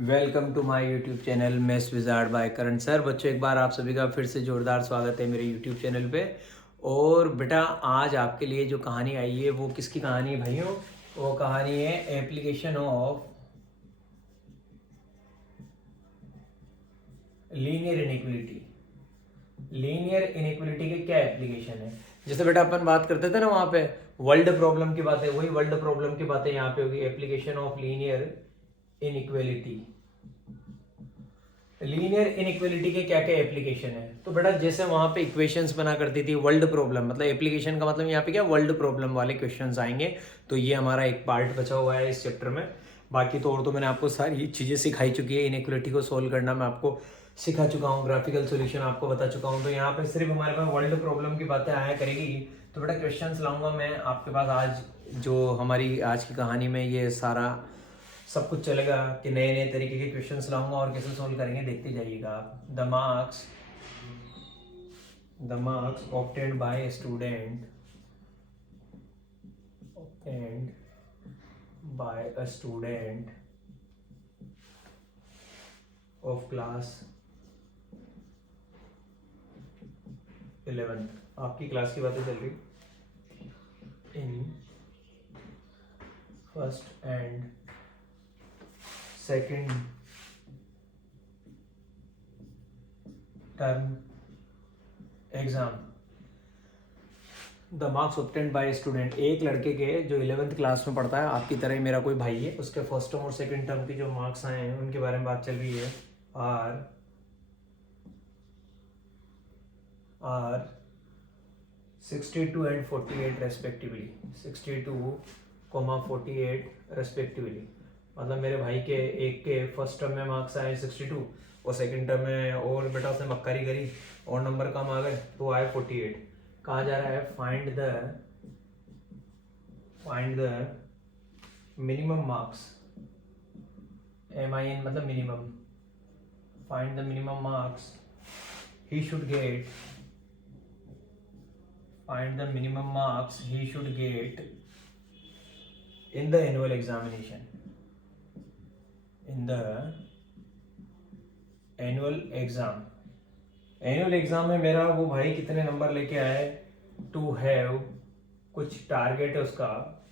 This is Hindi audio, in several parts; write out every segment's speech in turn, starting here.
Welcome to my YouTube channel maths wizard by Karan sir. बच्चों, एक बार आप सभी का फिर से ज़ोरदार स्वागत है मेरे यूट्यूब चैनल पे। और बेटा, आज आपके लिए जो कहानी आई है वो किसकी कहानी है भाइयों? वो कहानी है application of linear inequality. Linear inequality के क्या एप्लीकेशन है? जैसे बेटा अपन बात करते थे ना वहाँ पे वर्ल्ड प्रॉब्लम की बातें, वही वर्ल्ड प्रॉब्लम की बातें यहाँ पे होगी। Application of linear inequality. Linear inequality के क्या क्या एप्लीकेशन है? तो बेटा, जैसे वहां पे इक्वेशंस बना करती थी वर्ल्ड प्रॉब्लम, मतलब एप्लीकेशन का मतलब यहाँ पे क्या वर्ल्ड प्रॉब्लम वाले क्वेश्चंस आएंगे। तो ये हमारा एक पार्ट बचा हुआ है इस चैप्टर में। बाकी तो और तो मैंने आपको सारी चीजें सिखाई चुकी है। इनइक्वलिटी को सोल्व करना मैं आपको सिखा चुका हूँ, ग्राफिकल सोल्यूशन आपको बता चुका हूँ। तो यहाँ पे सिर्फ हमारे पास वर्ल्ड प्रॉब्लम की बातें आया करेगी। तो बेटा, क्वेश्चन लाऊंगा मैं आपके पास आज। जो हमारी आज की कहानी में ये सारा सब कुछ चलेगा कि नए नए तरीके के क्वेश्चंस लाऊंगा और कैसे सोल्व करेंगे, देखते जाइएगा आप। The marks obtained by a student of class 11। आपकी क्लास की बातें चल रही in first and second term exam. The marks obtained by student, एक लड़के के जो 11th क्लास में पढ़ता है, आपकी तरह ही मेरा कोई भाई है, उसके फर्स्ट टर्म और सेकंड टर्म की जो मार्क्स आए हैं उनके बारे में बात चल रही है। Are 62 and 48 respectively. 62, 48 रेस्पेक्टिवली। मतलब मेरे भाई के एक के फर्स्ट टर्म में मार्क्स आए 62 और सेकंड टर्म में और बेटा उसने मक्कारी करी और नंबर कम आ गए तो आए 48। कहा जा रहा है find the minimum marks. MIN मतलब minimum. Find the minimum marks he should get find the minimum marks he should get in the annual examination. In the annual exam में मेरा वो भाई कितने नंबर लेके आए? टू हैव, कुछ टारगेट है उसका,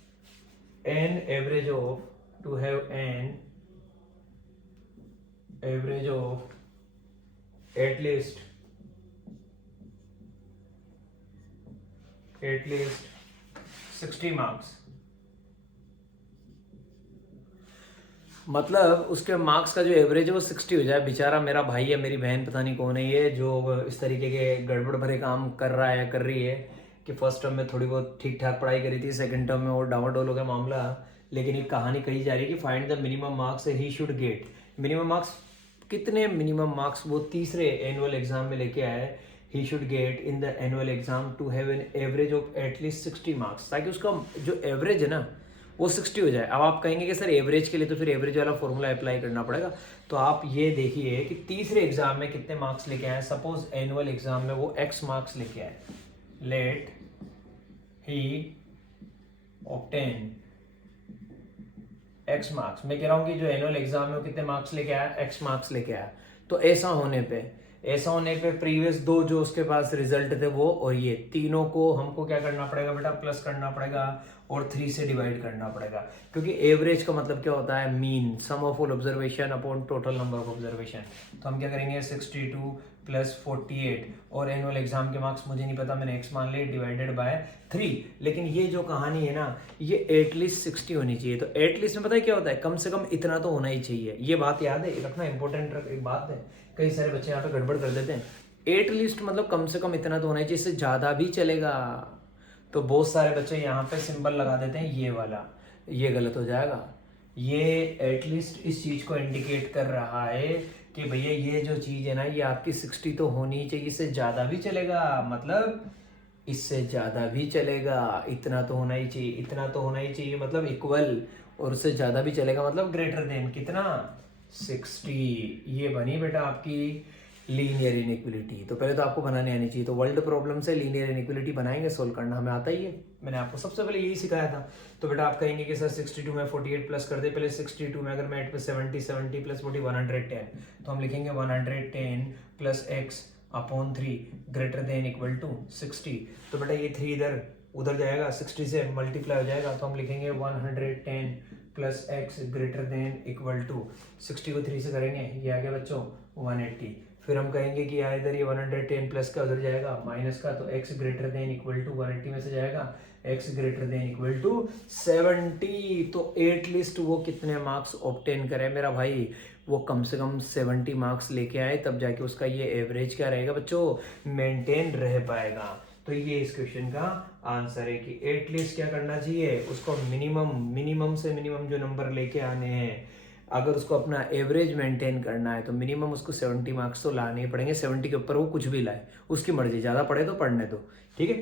an average of, to have an average of at least 60 marks. मतलब उसके मार्क्स का जो एवरेज है वो 60 हो जाए। बेचारा मेरा भाई या मेरी बहन, पता नहीं कौन है ये, जो इस तरीके के गड़बड़ भरे काम कर रहा है, कर रही है कि फर्स्ट टर्म में थोड़ी बहुत ठीक ठाक पढ़ाई करी थी, सेकंड टर्म में और डावाडोल हो गया मामला। लेकिन एक कहानी कही जा रही है कि find the minimum marks he should get. Minimum marks कितने? मिनिमम मार्क्स वो तीसरे एनुअल एग्जाम में लेके आए। he should get in the annual exam to have an average of at least 60 marks, ताकि उसका जो एवरेज है ना वो 60 हो जाए। अब आप कहेंगे कि सर एवरेज के लिए तो फिर एवरेज वाला फॉर्मूला अप्लाई करना पड़ेगा। तो आप ये देखिए कि तीसरे एग्जाम में कितने मार्क्स लेके आए। सपोज एनुअल एग्जाम में वो x मार्क्स लेके आए। लेट ही ऑब्टेन x मार्क्स। मैं कह रहा हूँ कि जो एनुअल एग्जाम में वो कितने मार्क्स लेके आया? x मार्क्स लेके आया। तो ऐसा होने पे प्रीवियस दो जो उसके पास रिजल्ट थे वो और ये तीनों को हमको क्या करना पड़ेगा बेटा? प्लस करना पड़ेगा और 3 से डिवाइड करना पड़ेगा। क्योंकि एवरेज का मतलब क्या होता है? Mean, sum of all observation upon total number of observation. तो हम क्या करेंगे? 62 प्लस 48 और एनुअल एग्जाम के मार्क्स मुझे नहीं पता, मैंने x मान लिए, डिवाइडेड बाय 3। लेकिन ये जो कहानी है ना, ये एटलीस्ट 60 होनी चाहिए। तो एटलीस्ट में पता है क्या होता है? कम से कम इतना तो होना ही चाहिए। ये बात याद है रखना, इंपॉर्टेंट एक बात है, कई सारे बच्चे यहाँ पे गड़बड़ कर देते हैं। एटलीस्ट मतलब कम से कम इतना तो होना चाहिए, इससे ज्यादा भी चलेगा। तो बहुत सारे बच्चे यहाँ पे सिंबल लगा देते हैं ये वाला, ये गलत हो जाएगा। ये एटलीस्ट इस चीज को इंडिकेट कर रहा है कि भैया ये जो चीज है ना, ये आपकी 60 तो होनी चाहिए, इससे ज्यादा भी चलेगा, मतलब इससे ज्यादा भी चलेगा, इतना तो होना ही चाहिए, इतना तो होना ही चाहिए मतलब इक्वल, और उससे ज्यादा भी चलेगा मतलब ग्रेटर देन कितना? 60। ये बनी बेटा आपकी लीनियर इनइक्वलिटी। तो पहले तो आपको बनाने आनी चाहिए। तो वर्ल्ड प्रॉब्लम से लीनियर इनइक्वलिटी बनाएंगे, सोल्व करना हमें आता ही है, मैंने आपको सबसे पहले यही सिखाया था। तो बेटा आप कहेंगे कि सर 62 में 48 प्लस कर दे। पहले 62 में अगर मैं 8 पे 70 70 प्लस 40 110, तो हम लिखेंगे 110 plus x upon 3 greater than equal to 60। तो बेटा ये 3 इधर उधर जाएगा, 60 से मल्टीप्लाई हो जाएगा, तो हम लिखेंगे 110 plus x greater than equal to 60 को 3 से करेंगे, ये आ गया बच्चों 180। फिर हम कहेंगे कि यार इधर ये 110 प्लस का उधर जाएगा माइनस का, तो x greater than equal to 180 में से जाएगा x greater than equal to 70। तो एटलीस्ट वो कितने मार्क्स ऑब्टेन करे मेरा भाई, वो कम से कम 70 मार्क्स लेके आए, तब जाके उसका ये एवरेज क्या रहेगा बच्चों, मेंटेन रह पाएगा। तो ये इस क्वेश्चन का आंसर है कि एटलीस्ट क्या करना चाहिए उसको, मिनिमम से मिनिमम जो नंबर लेके आने हैं, अगर उसको अपना एवरेज मेंटेन करना है तो मिनिमम उसको 70 मार्क्स तो लाने ही पड़ेंगे। 70 के ऊपर वो कुछ भी लाए, उसकी मर्जी, ज्यादा पढ़े तो पढ़ने दो, ठीक है।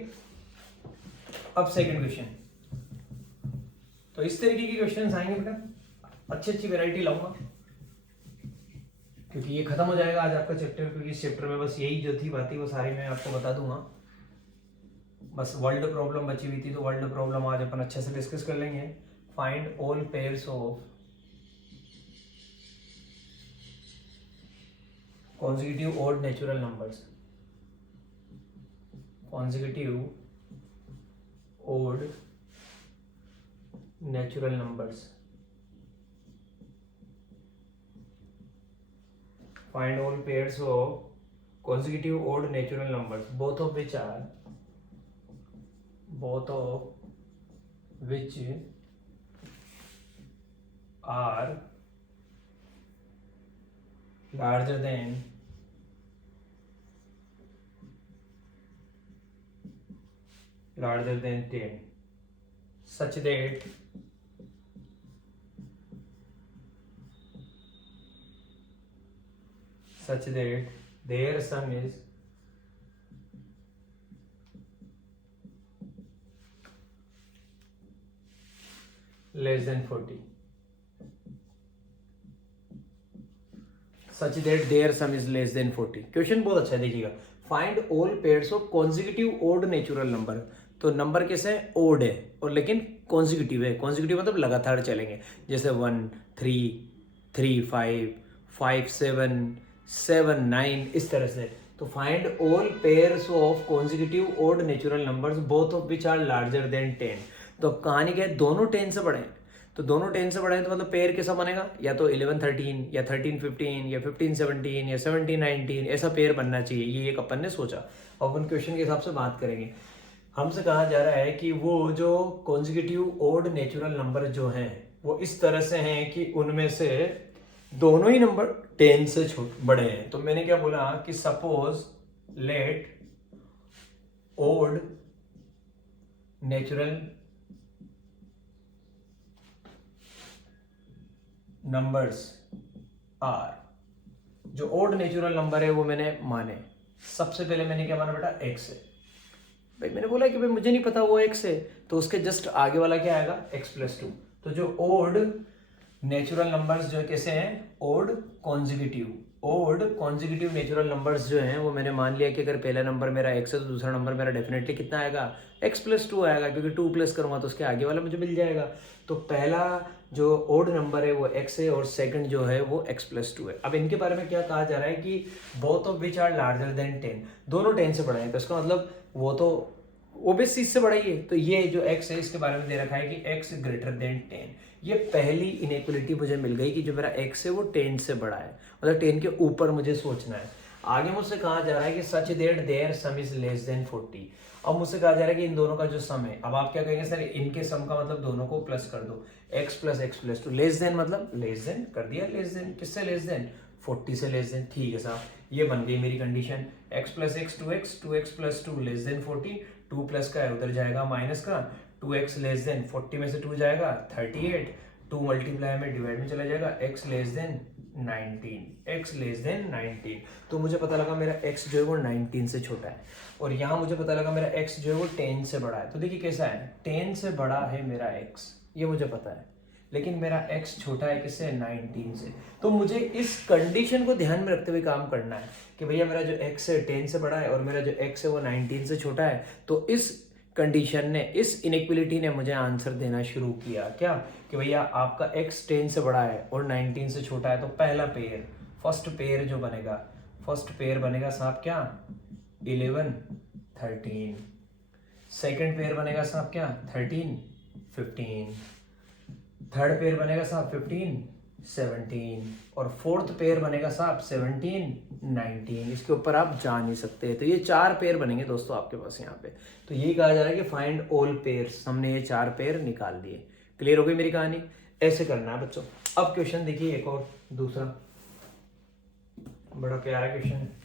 अब सेकंड क्वेश्चन, तो इस तरीके के क्वेश्चंस आएंगे बेटा, अच्छी वैरायटी लाऊंगा क्योंकि ये खत्म हो जाएगा आज आपका चैप्टर, क्योंकि इस चैप्टर में बस यही जो थी बातें वो सारी मैं आपको बता दूंगा। बस वर्ल्ड प्रॉब्लम बची हुई थी, तो वर्ल्ड प्रॉब्लम आज अपन अच्छे से डिस्कस कर लेंगे। Find all pairs of consecutive odd natural numbers, consecutive odd natural numbers, find all pairs of consecutive odd natural numbers, both of which are larger than larger than 10 such that their sum is less than 40, such that their sum is less than 40। Question बहुत अच्छा है, देखिएगा। Find all pairs of consecutive odd natural number, तो नंबर कैसे है, ओड है और लेकिन कॉन्जिक्यूटिव है। कॉन्जिक्यूटिव मतलब लगातार चलेंगे, जैसे 1 3 3 5 5 7 7 9 इस तरह से। तो find all pairs of consecutive odd natural numbers both of which are larger than 10। तो कहानी क्या है, दोनों 10 से बड़े हैं, तो दोनों 10 से बड़े हैं, तो मतलब पेयर कैसा बनेगा, या तो 11 13 या 13 15 या 15 17 या 17 19, ऐसा पेयर बनना चाहिए। ये एक अपन ने सोचा, और अपन क्वेश्चन के हिसाब से बात करेंगे। हमसे कहा जा रहा है कि वो जो कॉन्जिक्यूटिव ओड नेचुरल नंबर जो हैं वो इस तरह से हैं कि उनमें से दोनों ही नंबर 10 से बड़े हैं। तो मैंने क्या बोला कि suppose let odd natural numbers are, जो ओड नेचुरल नंबर है वो मैंने माने। सबसे पहले मैंने क्या माना बेटा, एक्स है। भाई मैंने बोला कि भाई मुझे नहीं पता वो एक्स है, तो उसके जस्ट आगे वाला क्या आएगा, एक्स प्लस 2। तो जो ओड नेचुरल नंबर्स जो कैसे हैं, ओड कॉन्जिक्यूटिव नेचुरल नंबर्स जो हैं वो मैंने मान लिया कि अगर पहला नंबर मेरा एक्स है तो दूसरा नंबर मेरा डेफिनेटली कितना आएगा, एक्स प्लस 2 आएगा, क्योंकि 2 प्लस करूंगा तो उसके आगे वाला मुझे मिल जाएगा। तो पहला जो ओड नंबर है वो एक्स है और सेकंड जो है वो एक्स प्लस 2 है। अब इनके बारे में क्या कहा जा रहा है कि both of which are larger than 10, दोनों 10 से बड़े हैं, तो इसका मतलब वो तो ओबियस चीज से बड़ा ही है। तो ये जो x है इसके बारे में दे रखा है कि x ग्रेटर देन 10। ये पहली इनइक्वलिटी मुझे मिल गई कि जो मेरा x है वो 10 से बड़ा है, मतलब 10 के ऊपर मुझे सोचना है। आगे मुझसे कहा जा रहा है कि such that their sum is less than 40। अब मुझसे कहा जा रहा है कि इन दोनों का जो सम है, अब आप क्या कहेंगे सर इनके सम का मतलब दोनों को प्लस कर दो, x प्लस 2। लेस देन मतलब लेस देन कर दिया, लेस देन किससे लेस देन, 40 से लेस देन। ठीक है साहब, ये बन गई मेरी condition. x plus x 2x plus 2 less than 40, 2 plus का है उधर जाएगा माइनस का, 2x लेस देन 40 में से 2 जाएगा 38, 2 मल्टीप्लाई में डिवाइड में चला जाएगा, x लेस देन 19। तो मुझे पता लगा मेरा x जो है वो 19 से छोटा है, और यहाँ मुझे पता लगा मेरा x जो है वो 10 से बड़ा है। तो देखिए कैसा है, 10 से बड़ा है मेरा x, ये मुझे पता है, लेकिन मेरा x छोटा है किससे, 19 से। तो मुझे इस कंडीशन को ध्यान में रखते हुए काम करना है कि भैया मेरा जो x है 10 से बड़ा है और मेरा जो x है वो 19 से छोटा है। तो इस कंडीशन ने, इस इनइक्वलिटी ने मुझे आंसर देना शुरू किया क्या, कि भैया आपका x 10 से बड़ा है और 19 से छोटा है। तो पहला पेयर, फर्स्ट पेयर जो बनेगा, फर्स्ट पेयर बनेगा साहब क्या, 11 13। सेकंड पेयर बनेगा साहब क्या, 13 15। थर्ड पेयर बनेगा साहब 15 17। और फोर्थ पेयर बनेगा साहब 17 19। इसके ऊपर आप जा नहीं सकते। तो ये 4 पेयर बनेंगे दोस्तों आपके पास यहाँ पे। तो यही कहा जा रहा है कि फाइंड ऑल पेयर्स। हमने ये 4 पेयर निकाल दिए। क्लियर हो गई मेरी कहानी? ऐसे करना है बच्चों। अब क्वेश्चन देखिए, एक और दूसरा बड़ा प्यारा क्वेश्चन है।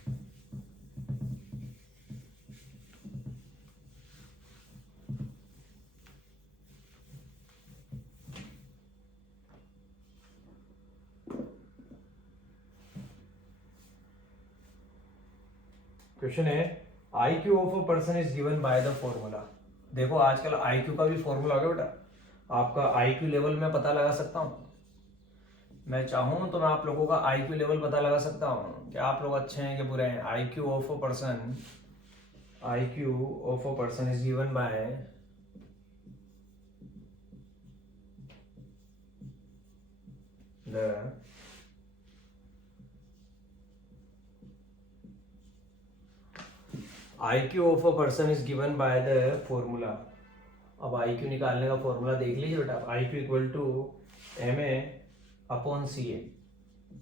क्वेश्चन है IQ of a person is given by the formula. देखो आजकल IQ का भी फॉर्मूला हो गया बेटा। आपका IQ लेवल मैं पता लगा सकता हूँ। मैं चाहूँ तो मैं आप लोगों का IQ लेवल पता लगा सकता हूँ कि आप लोग अच्छे हैं कि बुरे हैं। IQ of a person, IQ of a person is given by the IQ of a person is given by the formula. अब IQ निकालने का फॉर्मूला देख लीजिए बेटा। IQ equal to MA upon CA।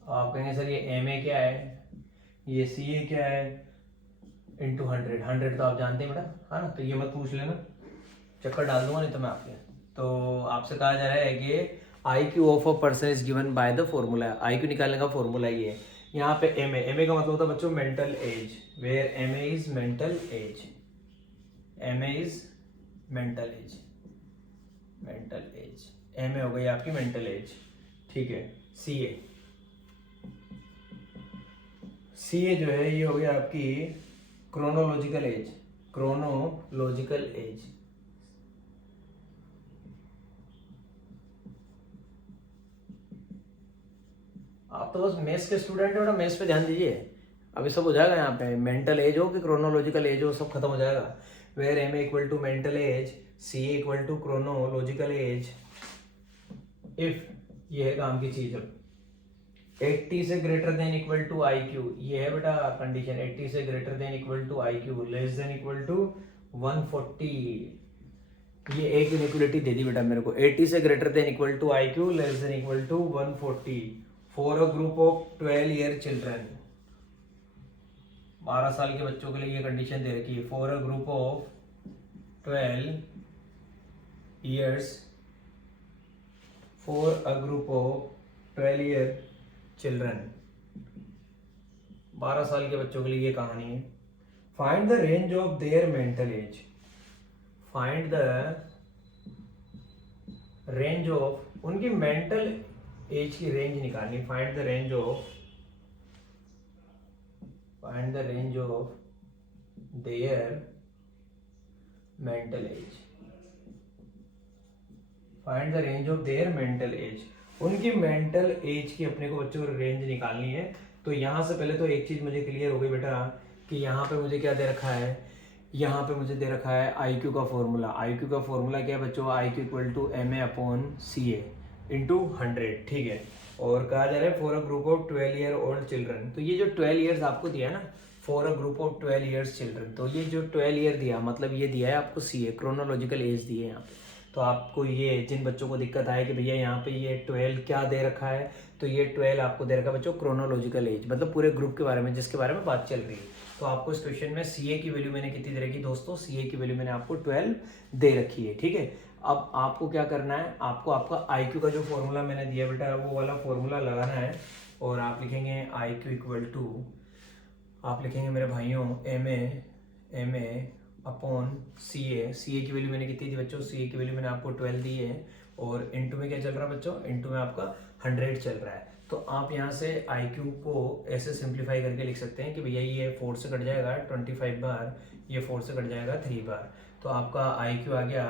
आप कहेंगे सर ये MA क्या है, ये CA क्या है, इंटू 100। 100 तो आप जानते हैं बेटा, है ना? तो ये मत पूछ लेना, चक्कर डाल दूंगा नहीं तो मैं आपके। तो आपसे कहा जा रहा है कि IQ of a person is given by the formula. IQ निकालने का फॉर्मूला ये है। यहाँ पे MA का मतलब होता है बच्चों mental age, where MA is mental age. MA is mental age, mental age. MA हो गई आपकी मेंटल एज, ठीक है। CA जो है ये हो गया आपकी क्रोनोलॉजिकल एज, क्रोनोलॉजिकल एज। आप तो बस मेथ्स के स्टूडेंट हो ना, मेथ्स पे ध्यान दीजिए। अभी सब हो जाएगा यहाँ पे, मेंटल एज हो कि क्रोनोलॉजिकल एज हो, सब खत्म हो जाएगा। Where MA equal to mental age, CA equal to chronological age. If ये है काम की चीज। अब 80 से greater than equal to IQ, ये है बेटा कंडीशन। 80 से greater than equal to IQ, less than equal to 140। ये एक इनइक्वलिटी दे दी बेटा मेरे को। 80 से greater than equal to IQ, less than equal to 140 for a group of 12 year children. 12 साल के बच्चों के लिए ये कंडीशन दे रखी है। For a group of 12 years, for a group of 12 year children. 12 साल के बच्चों के लिए ये कहानी है। Find the range of their mental as. Find the range of, उनकी मेंटल एज की रेंज निकालनी। Find the range of, find the range of their mental as. Find the range of their mental as. उनकी मेंटल एज की अपने को बच्चों को रेंज निकालनी है। तो यहां से पहले तो एक चीज मुझे क्लियर हो गई बेटा कि यहाँ पे मुझे क्या दे रखा है, यहाँ पे मुझे दे रखा है IQ का फॉर्मूला। IQ का फॉर्मूला क्या है बच्चों, IQ equal to MA upon CA into 100, ठीक है। और कहा जा रहा है for a group of 12 year old children. तो ये जो 12 ईयर्स आपको दिया ना, for a group of 12 years children, तो ये जो 12 ईयर दिया मतलब ये दिया है आपको CA, क्रोनोलॉजिकल एज दी है यहाँ पे। तो आपको ये, जिन बच्चों को दिक्कत आए कि भैया यहाँ पे ये 12 क्या दे रखा है, तो ये 12 आपको दे रखा है बच्चों क्रोनोलॉजिकल एज, मतलब पूरे ग्रुप के बारे में जिसके बारे में बात चल रही है। तो आपको इस क्वेश्चन में CA की वैल्यू मैंने कितनी दे रखी दोस्तों, CA की वैल्यू मैंने आपको 12 दे रखी है, ठीक है। अब आपको क्या करना है, आपको आपका IQ का जो फॉर्मूला मैंने दिया बेटा वो वाला फॉर्मूला लगाना है। और आप लिखेंगे IQ इक्वल टू, आप लिखेंगे मेरे भाइयों MA अपॉन CA की वैल्यू मैंने कितनी दी बच्चों, CA की वैल्यू मैंने आपको 12 दी है। और इंटू में क्या चल रहा है बच्चों, इंटू में आपका 100 चल रहा है। तो आप यहाँ से IQ को ऐसे सिंप्लीफाई करके लिख सकते हैं कि भैया ये 4 से कट जाएगा 25 बार, ये 4 से कट जाएगा 3 बार। तो आपका IQ आ गया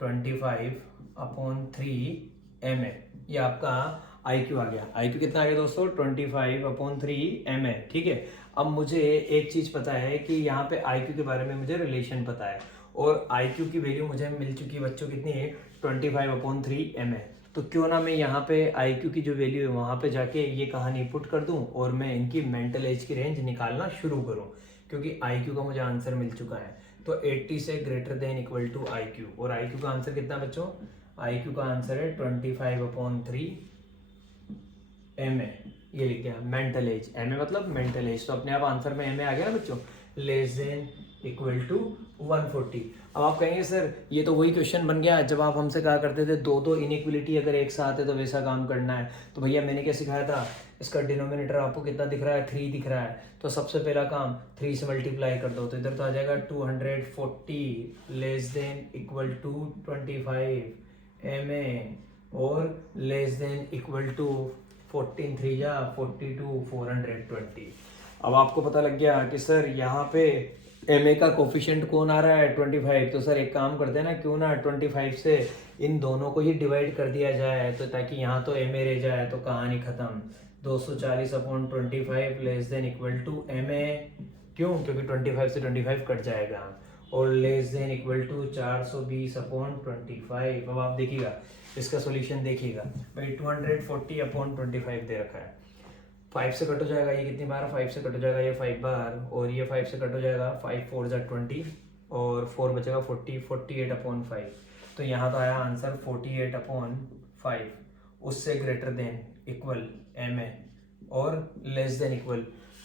25 अपॉन 3 MA। ये आपका IQ आ गया। IQ कितना आ गया दोस्तों? 25/3 mA। ठीक है, अब मुझे एक चीज पता है कि यहाँ पे IQ के बारे में मुझे रिलेशन पता है, और IQ की वैल्यू मुझे मिल चुकी है बच्चों कितनी है? 25/3 mA। तो क्यों ना मैं यहाँ पे IQ की जो वैल्यू है वहाँ पे जाके ये कहानी पुट कर दूं और मैं इनकी मेंटल एज की रेंज निकालना शुरू करूं, क्योंकि IQ का मुझे आंसर मिल चुका है। तो 80 से greater than equal to IQ, और IQ का आंसर कितना बच्चों? IQ का आंसर है 25/3 mA। ये लिख दिया मेंटल एज। MA मतलब मेंटल एज, तो अपने आप आंसर में MA आ गया ना बच्चों, लेस देन इक्वल टू 140। अब आप कहेंगे सर ये तो वही क्वेश्चन बन गया जब आप हमसे कहा करते थे दो दो इनइक्वलिटी अगर एक साथ है तो वैसा काम करना है। तो भैया मैंने क्या सिखाया था? इसका डिनोमिनेटर आपको कितना दिख रहा है? 3 दिख रहा है, तो सबसे पहला काम 3 से मल्टीप्लाई कर दो, तो इधर तो आ जाएगा 240 less than equal to 25 MA, और लेस देन इक्वल टू 14 3 जा 42 420। अब आपको पता लग गया कि सर यहाँ पे MA का कोफिशिएंट कौन आ रहा है? 25। तो सर एक काम करते हैं ना, क्यों ना 25 से इन दोनों को ही डिवाइड कर दिया जाए, तो ताकि यहाँ तो MA रह जाए, तो कहानी खत्म। 240/25 less than equal to MA, क्यों? क्योंकि 25 से 25 कट जाएगा, और लेस देन इक्वल टू 420/25। अब आप देखिएगा इसका सॉल्यूशन देखिएगा भाई, 240/25 दे रखा है, 5 से कट हो जाएगा ये कितनी बार? 5 से कट हो जाएगा ये 5 बार, और ये 5 से कट हो जाएगा 5 4 जा 20, और 4 बचेगा 40, 48/5। तो यहाँ तो आया आंसर 48/5, उससे ग्रेटर देन इक्वल MA, और लेस देन इक्वल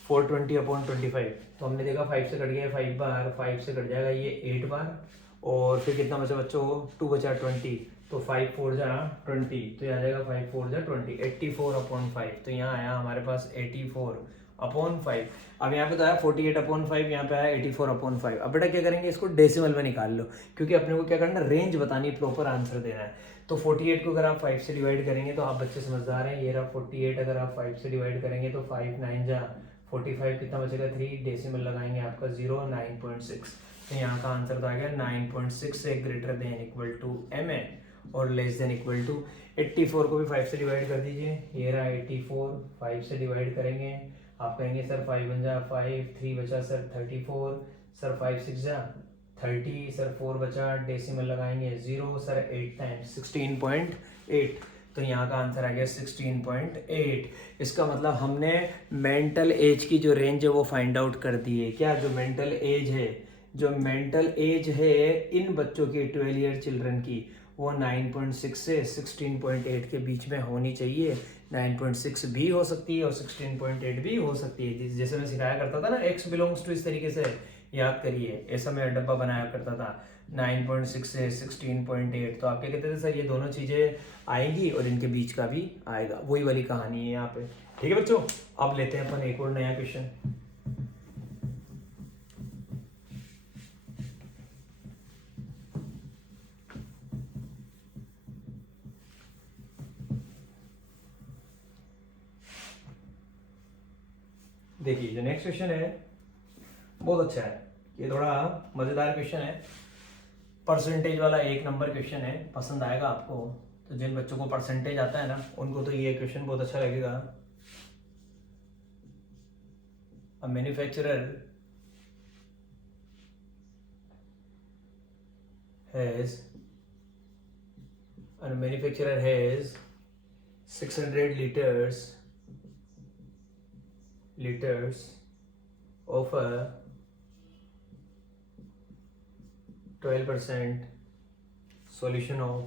420/25। तो हमने देखा 5 से कट गया 5 बार, 5 से कट जाएगा ये 8 बार, और फिर कितना बचा बच्चों? 2 बचा 20, तो 5 4 जा 20, तो यहाँ जाएगा 5 4 जा 20, 84/5। तो यहाँ आया हमारे पास 84/5। अब यहाँ पे तो आया 48/5, यहाँ पे आया 84/5। अब बेटा क्या करेंगे, इसको डेसिमल में निकाल लो, क्योंकि अपने को क्या करना, रेंज बतानी, प्रॉपर आंसर देना है। तो 48 को अगर आप 5 से डिवाइड करेंगे तो आप बच्चे समझदार हैं, ये रहा 48, अगर आप 5 से डिवाइड करेंगे तो 5 9 जा 45, कितना बचेगा 3, डेसिमल लगाएंगे आपका 0 9.6। तो यहाँ का आंसर तो आ गया 9.6 से greater than equal to MA, और लेस देन इक्वल टू 84 को भी 5 से डिवाइड कर दीजिए, ये रहा 84, 5 से डिवाइड करेंगे, आप कहेंगे सर 5 बन जा 5, 3 बचा सर 34, सर 5 6 जा 30, सर 4 बचा, डेसिमल लगाएंगे 0, सर 8 टाइम्स 16.8। तो यहाँ का आंसर आ गया 16.8। इसका मतलब हमने मेंटल एज की जो रेंज है वो फाइंड आउट कर दी है। क्या? जो मेंटल एज है, जो मेंटल एज है इन बच्चों की 12 ईयर चिल्ड्रन की, वो 9.6 से 16.8 के बीच में होनी चाहिए। 9.6 भी हो सकती है और 16.8 भी हो सकती है। जैसे मैं सिखाया करता था ना, x बिलोंग्स टू, इस तरीके से याद करिए, ऐसा मैं डब्बा बनाया करता था 9.6 से 16.8। तो आप क्या कहते थे सर, ये दोनों चीजें आएंगी और इनके बीच का भी आएगा, वही वाली कहानी है यहाँ पे। ठीक है बच्चों, अब लेते हैं अपन एक और नया क्वेश्चन। देखिए जो नेक्स्ट क्वेश्चन है बहुत अच्छा है, ये थोड़ा मजेदार क्वेश्चन है, परसेंटेज वाला 1 नंबर क्वेश्चन है, पसंद आएगा आपको। तो जिन बच्चों को परसेंटेज आता है ना, उनको तो ये क्वेश्चन बहुत अच्छा लगेगा। A manufacturer has 600 liters of a 12% solution of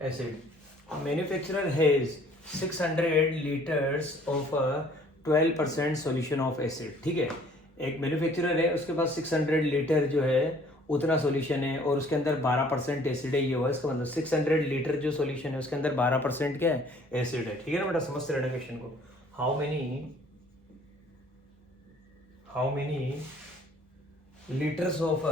acid. A manufacturer has 600 liters of a 12% solution of acid. ठीक है, एक मैन्युफैक्चरर है, उसके पास 600 लीटर जो है उतना सॉल्यूशन है, और उसके अंदर 12% एसिड है। ये हुआ इसका मतलब 600 लीटर जो सॉल्यूशन है उसके अंदर 12% क्या है? एसिड है। ठीक है ना बेटा, समझते रहना क्वेश्चन को। How many litres of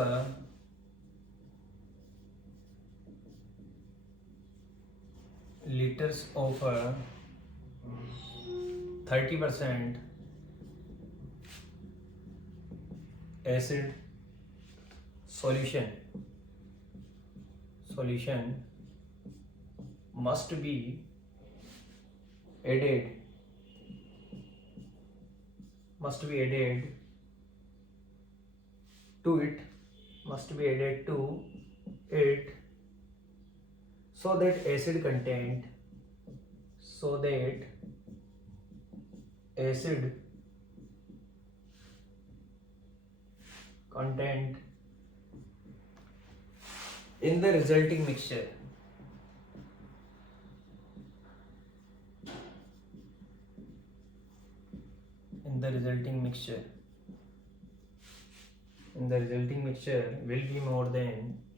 30% acid solution must be added to it so that acid content in the resulting mixture will be more than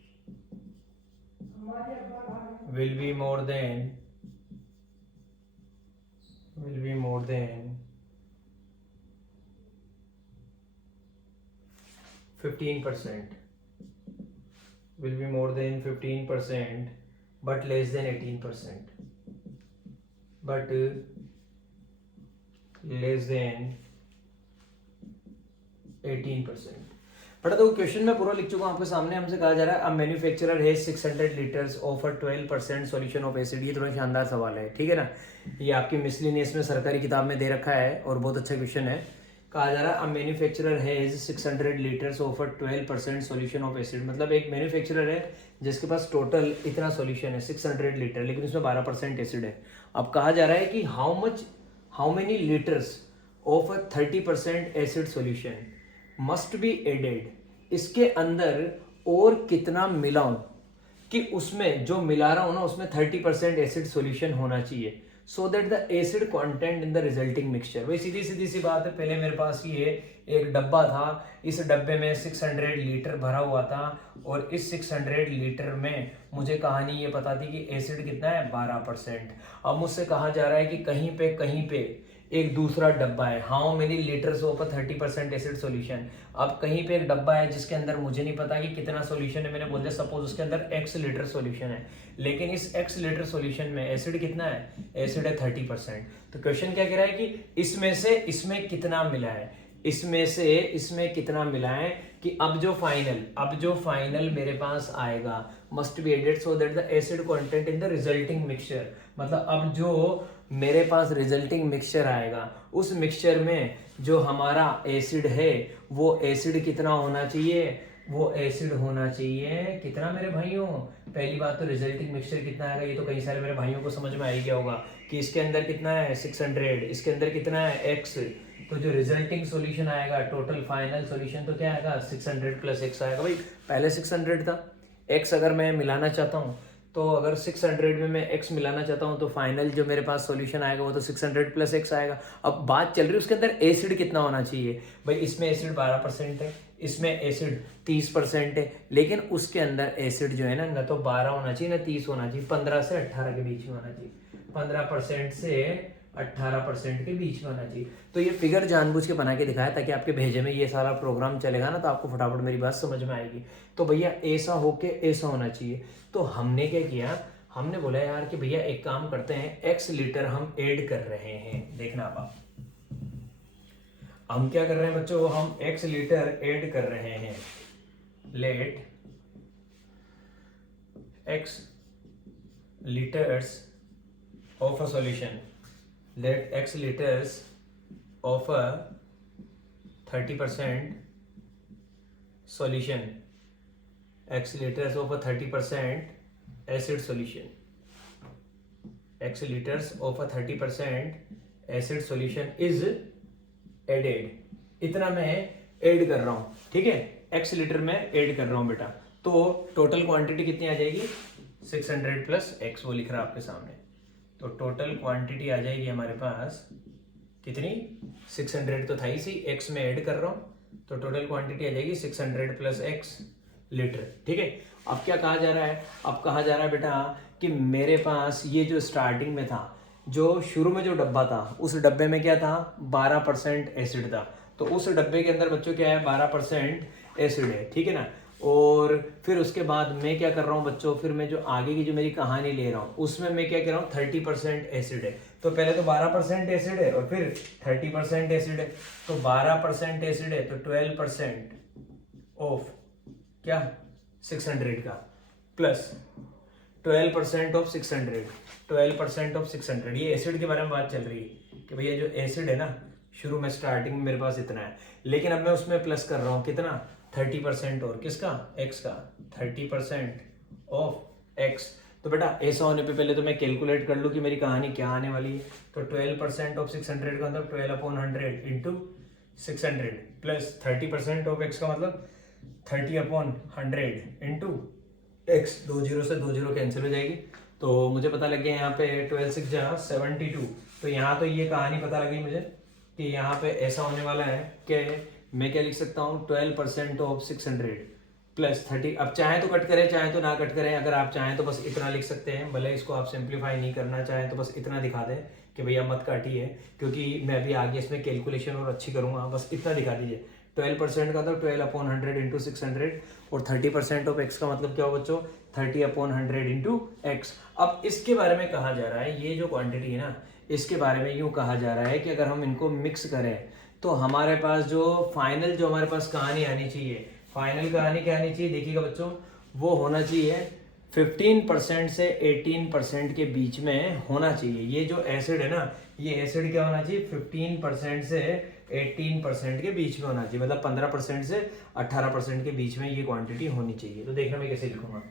15%, but less than 18%, बड़ा तो क्वेश्चन में पूरा लिख चुका हूं आपके सामने। हमसे कहा जा रहा है a manufacturer has 600 litres of a 12% solution of acid. ये थोड़ा शानदार सवाल है, ठीक है ना। ये आपकी मिसलिनियस में सरकारी किताब में दे रखा है और बहुत अच्छा क्वेश्चन है। कहा जा रहा है a manufacturer has 600 litres of a 12% solution of acid. मतलब एक मैन्युफैक्चरर है जिसके पास टोटल इतना सॉल्यूशन है 600 लीटर, लेकिन उसमें 12% एसिड है। अब कहा जा रहा है कि how many litres of a 30% acid solution must be added. इसके अंदर और कितना मिलाऊं कि उसमें जो मिला रहा हूं ना उसमें 30% एसिड सॉल्यूशन होना चाहिए, सो that the acid content in the resulting mixture. भाई सीधी सी बात है। पहले मेरे पास ये एक डब्बा था, इस डब्बे में 600 लीटर भरा हुआ था और इस 600 लीटर में मुझे कहानी ये पता थी कि एसिड कितना है 12%। अब मुझसे कहा जा रहा है कि कहीं पे एक दूसरा डब्बा है, how many litres of 30% acid solution. अब कहीं पे एक डब्बा है जिसके अंदर मुझे नहीं पता कि कितना सॉल्यूशन है। मैंने बोल दिया सपोज उसके अंदर x लीटर सॉल्यूशन है, लेकिन इस x लीटर सॉल्यूशन में एसिड कितना है, एसिड है 30%। तो क्वेश्चन क्या कह रहा है कि इसमें से इसमें कितना मिला है, इसमें से इसमें कितना मिला है कि अब जो फाइनल मेरे पास आएगा must be added so that the acid content in the resulting mixture. मतलब अब जो मेरे पास रिजल्टिंग मिक्सचर आएगा उस मिक्सचर में जो हमारा एसिड है वो एसिड कितना होना चाहिए, वो एसिड होना चाहिए कितना मेरे भाइयों। पहली बात तो रिजल्टिंग मिक्सचर कितना आएगा ये तो कई सारे मेरे भाइयों को समझ में आ ही गया होगा कि इसके अंदर कितना है 600, इसके अंदर कितना है x। तो जो रिजल्टिंग सॉल्यूशन आएगा टोटल फाइनल सॉल्यूशन तो क्या आएगा 600 प्लस x आएगा। भाई पहले 600 था, x अगर मैं मिलाना चाहता हूँ तो अगर 600 में मैं x मिलाना चाहता हूँ तो फाइनल जो मेरे पास सॉल्यूशन आएगा वो तो 600 प्लस x आएगा। अब बात चल रही है उसके अंदर एसिड कितना होना चाहिए। भाई इसमें एसिड 12% है, इसमें एसिड 30% है, लेकिन उसके अंदर एसिड जो है ना तो 12 होना चाहिए ना 30 होना चाहिए, 15 से 18 के बीच में होना चाहिए, 15% से 18% के बीच में होना चाहिए। तो ये फिगर जानबूझ के बना के दिखाया ताकि आपके भेजे में ये सारा प्रोग्राम चलेगा ना तो आपको फटाफट मेरी बात समझ में आएगी। तो भैया ऐसा होके ऐसा होना चाहिए। तो हमने क्या किया, हमने बोला यार कि भैया एक काम करते हैं x लीटर हम ऐड कर रहे हैं। देखना आप हम क्या कर रहे हैं बच्चों, हम x लीटर ऐड कर रहे हैं। Let x liters of a solution, let x liters of a 30% solution, x liters of a 30% acid solution, x liters of a 30% acid solution is added। इतना मैं ऐड कर रहा हूं, ठीक है, x लीटर में ऐड कर रहा हूं बेटा। तो टोटल क्वांटिटी कितनी आ जाएगी 600 प्लस x, वो लिख रहा है आपके सामने। तो टोटल क्वांटिटी आ जाएगी हमारे पास कितनी 600 तो था ही सी, x में ऐड कर रहा हूं तो टोटल क्वांटिटी आ जाएगी 600 प्लस x लीटर, ठीक है। अब क्या कहा जा रहा है, अब कहा जा रहा है बेटा कि मेरे पास ये जो स्टार्टिंग में था, जो शुरू में जो डब्बा था उस डब्बे में क्या था 12% एसिड था। तो उस डब्बे के अंदर बच्चों क्या है 12% एसिड है, ठीक है ना। और फिर उसके बाद मैं क्या कर रहा हूँ बच्चों, फिर मैं जो आगे की जो मेरी कहानी ले रहा हूँ उसमें मैं क्या कह रहा हूँ 30% एसिड है। तो पहले तो 12% एसिड है और फिर 30% एसिड है। तो 12% एसिड है तो 12% ऑफ क्या 600 का प्लस 12% ऑफ 600, 12% ऑफ 600। ये एसिड के बारे में बात चल रही है कि भैया जो एसिड है ना, शुरू में स्टार्टिंग में मेरे पास इतना है, लेकिन अब मैं उसमें प्लस कर रहा हूँ कितना 30% और किसका x का 30% ऑफ x। तो बेटा ऐसा होने पे पहले तो मैं कैलकुलेट कर लूँ कि मेरी कहानी क्या आने वाली है। तो 12% ऑफ 600 का मतलब 12/100 इंटू 600 प्लस 30% ऑफ x का मतलब 30/100 इंटू x। 2 0 से 2 0 कैंसिल हो जाएगी। तो मुझे पता लग गया यहाँ पे 12 6 जा 72। तो यहाँ तो ये कहानी पता लगी मुझे कि यहाँ पे ऐसा होने वाला है कि मैं क्या लिख सकता हूँ 12% ऑफ 600 प्लस 30। अब चाहे तो कट करें चाहे तो ना कट करें, अगर आप चाहें तो बस इतना लिख सकते हैं, भले इसको आप सिंप्लीफाई नहीं करना चाहें तो बस इतना दिखा दें कि भैया मत काटिए, क्योंकि मैं अभी आगे इसमें कैलकुलेशन और अच्छी करूँगा, बस इतना दिखा दीजिए। 12% का तो 12/100 इंटू 600 और 30% ऑफ x का मतलब क्या हो बच्चों 30/100 इंटू x। अब इसके बारे में कहा जा रहा है, ये जो क्वांटिटी है ना, इसके बारे में यूं कहा जा रहा है कि अगर हम इनको मिक्स करें तो हमारे पास जो फाइनल जो हमारे पास कहानी आनी चाहिए, फाइनल कहानी क्या आनी चाहिए देखिएगा बच्चों, वो होना चाहिए 15% से 18% के बीच में होना चाहिए। ये जो एसिड है ना, ये एसिड क्या होना चाहिए 15% से 18% के बीच में होना चाहिए, मतलब 15% से 18% के बीच में ये क्वांटिटी होनी चाहिए। तो देखना मैं कैसे लिखूंगा